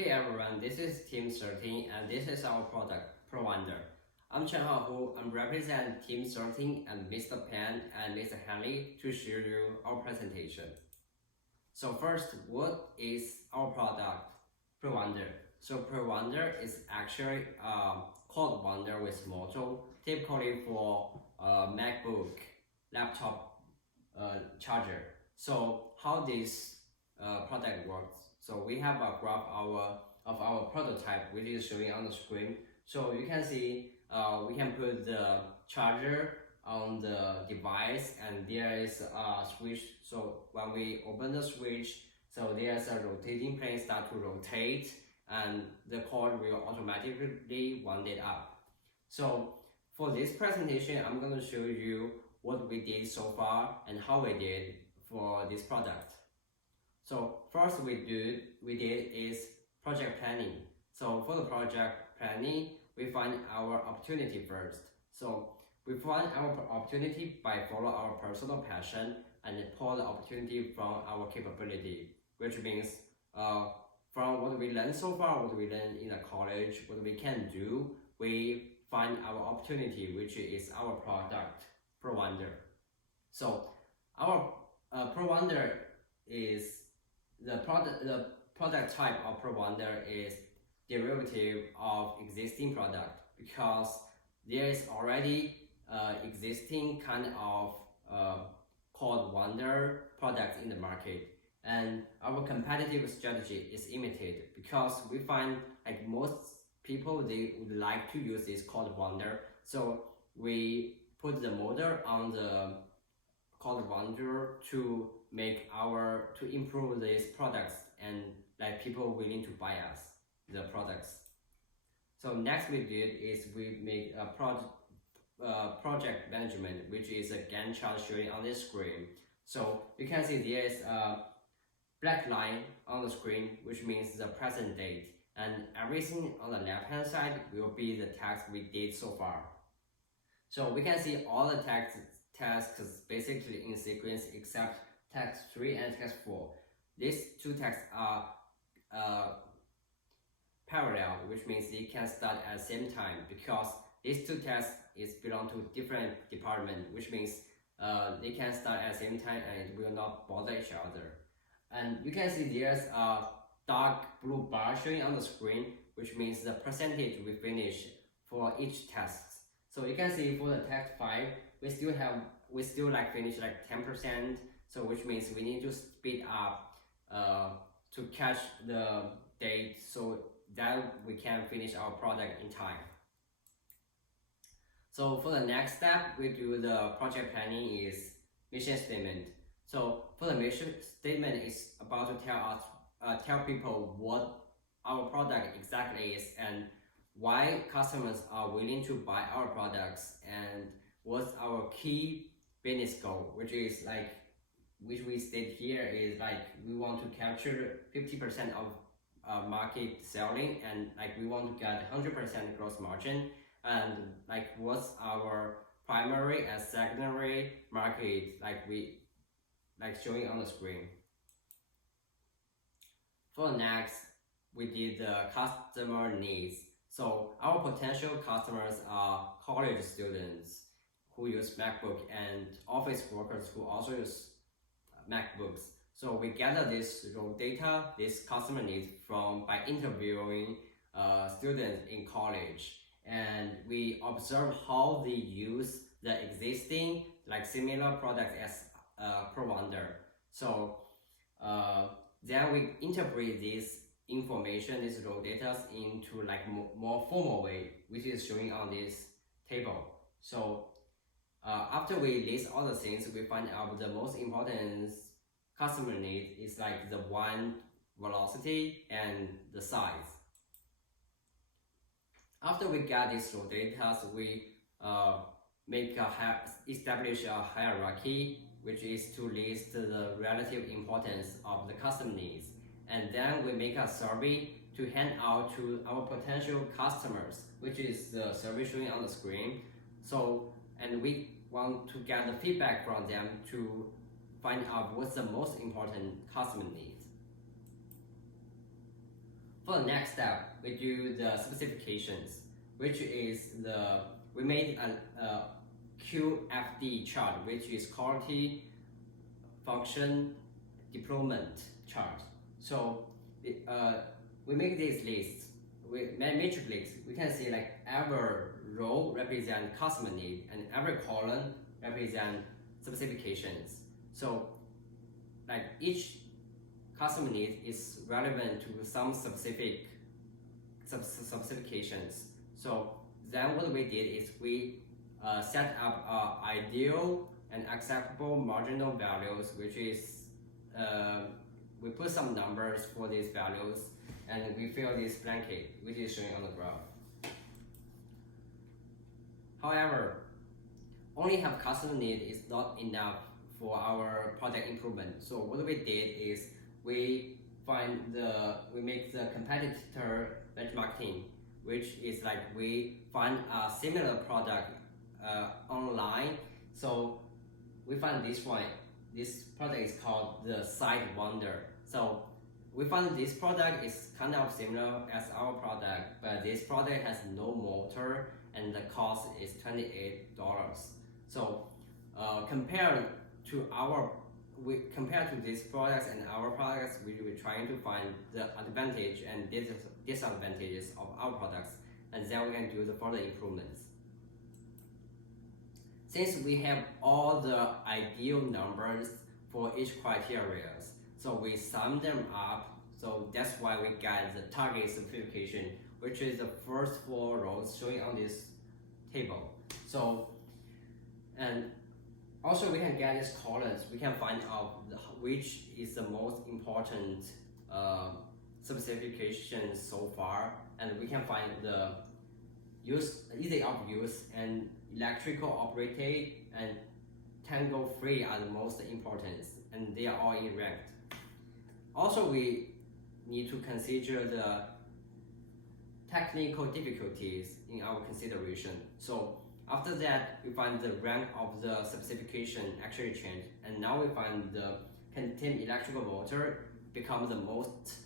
Hey everyone, this is Team13 and this is our product, ProWinder. I'm Chenhao who represent Team13 and Mr. Pan and Mr. Henley to show you our presentation. So first, what is our product, ProWinder? So ProWinder is actually a cold wonder with module, typically for MacBook, laptop charger. So how this product works? So we have a graph of our prototype, which is showing on the screen. So you can see we can put the charger on the device, and there is a switch. So when we open the switch, so there's a rotating plane start to rotate, and the cord will automatically wind it up. So for this presentation, I'm going to show you what we did so far and how we did for this product. So first we did is project planning. So for the project planning, we find our opportunity first. So we find our opportunity by follow our personal passion and pull the opportunity from our capability, which means from what we learned so far, what we learned in the college, what we can do, we find our opportunity, which is our product, ProWinder. So our ProWinder is the product type of ProWinder is derivative of existing product, because there is already existing kind of called Wonder products in the market, and our competitive strategy is imitated because we find like most people, they would like to use this called Wonder. So we put the motor on the called Wonder to improve these products and like people willing to buy us the products. So next we did is we make a project management, which is a Gantt chart showing on this screen. So you can see there is a black line on the screen, which means the present date, and everything on the left hand side will be the tasks we did so far. So we can see all the tasks basically in sequence except task 3 and task 4. These two tasks are parallel, which means they can start at the same time, because these two tasks belong to different departments, which means they can start at the same time and it will not bother each other. And you can see there's a dark blue bar showing on the screen, which means the percentage we finish for each task. So you can see for the task 5, we still like finish like 10%. So which means we need to speed up to catch the date so that we can finish our product in time. So for the next step, we do the project planning is mission statement. So for the mission statement, is about to tell people what our product exactly is and why customers are willing to buy our products, and what's our key business goal, which we state here is like we want to capture 50% of market selling, and like we want to get 100% gross margin, and like what's our primary and secondary market, like showing on the screen. For next, we did the customer needs. So our potential customers are college students who use MacBook and office workers who also use MacBooks. So we gather this raw data, this customer needs by interviewing students in college, and we observe how they use the existing like similar products as ProWinder. So then we interpret this information, this raw data, into like more formal way, which is showing on this table. So after we list all the things, we find out the most important customer need is like the one velocity and the size. After we get these raw data, we establish a hierarchy, which is to list the relative importance of the customer needs, and then we make a survey to hand out to our potential customers, which is the survey showing on the screen. So, and we want to get the feedback from them to find out what's the most important customer needs. For the next step, we do the specifications, which is we made a QFD chart, which is quality function deployment chart. So we make these lists, matrix lists. We can see like every row represent customer need and every column represent specifications. So like each customer need is relevant to some specific specifications. So then what we did is we set up ideal and acceptable marginal values, which is we put some numbers for these values and we fill this blanket, which is showing on the graph. However, only have customer need is not enough for our product improvement. So what we did is we make the competitor benchmarking, which is like we find a similar product online. So we find this one. This product is called the ProWinder. So we found this product is kind of similar as our product, but this product has no motor and the cost is $28. So compared to these products and our products, we were trying to find the advantage and disadvantages of our products, and then we can do the further improvements. Since we have all the ideal numbers for each criteria, so we sum them up, so that's why we get the target simplification, which is the first 4 rows showing on this table. So, and also we can get these columns, we can find out which is the most important specification so far, and we can find the easy of use and electrical operated and tangle free are the most important, and they are all in ranked. Also, we need to consider the technical difficulties in our consideration. So after that, we find the rank of the specification actually changed, and now we find the contain electrical motor become the most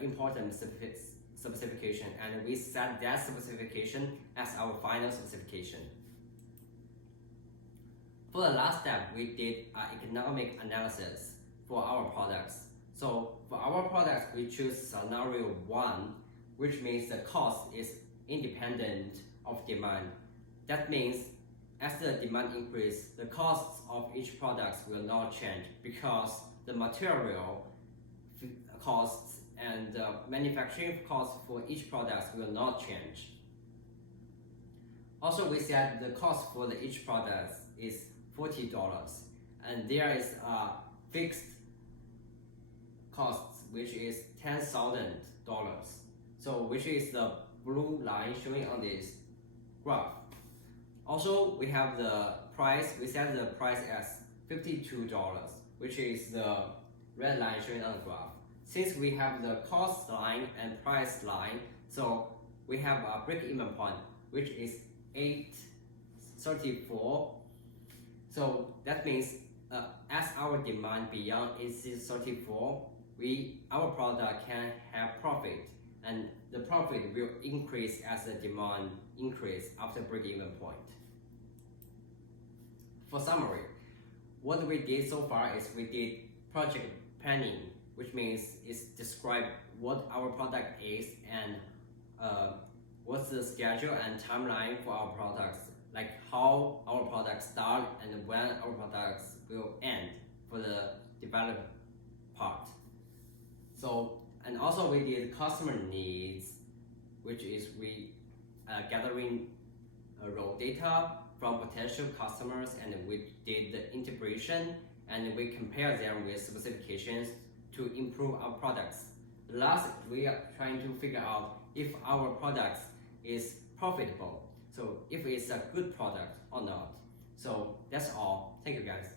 important specification, and we set that specification as our final specification. For the last step, we did economic analysis for our products. So for our products, we choose scenario 1, which means the cost is independent of demand. That means as the demand increases, the costs of each product will not change because the material costs and the manufacturing costs for each product will not change. Also, we said the cost for each product is $40, and there is a fixed cost which is $10,000. So which is the blue line showing on this graph. Also, we have the price. We set the price as $52, which is the red line showing on the graph. Since we have the cost line and price line, so we have a break-even point, which is $8.34. So that means as our demand beyond $8.34, our product can have profit, and the profit will increase as the demand increase after break-even point. For summary, what we did so far is we did project planning, which means it's describe what our product is and what's the schedule and timeline for our products, like how our products start and when our products will end for the development part. So, and also we did customer needs, which is we gathering raw data from potential customers, and we did the integration and we compare them with specifications to improve our products. Last, we are trying to figure out if our product is profitable, so if it's a good product or not. So that's all. Thank you guys.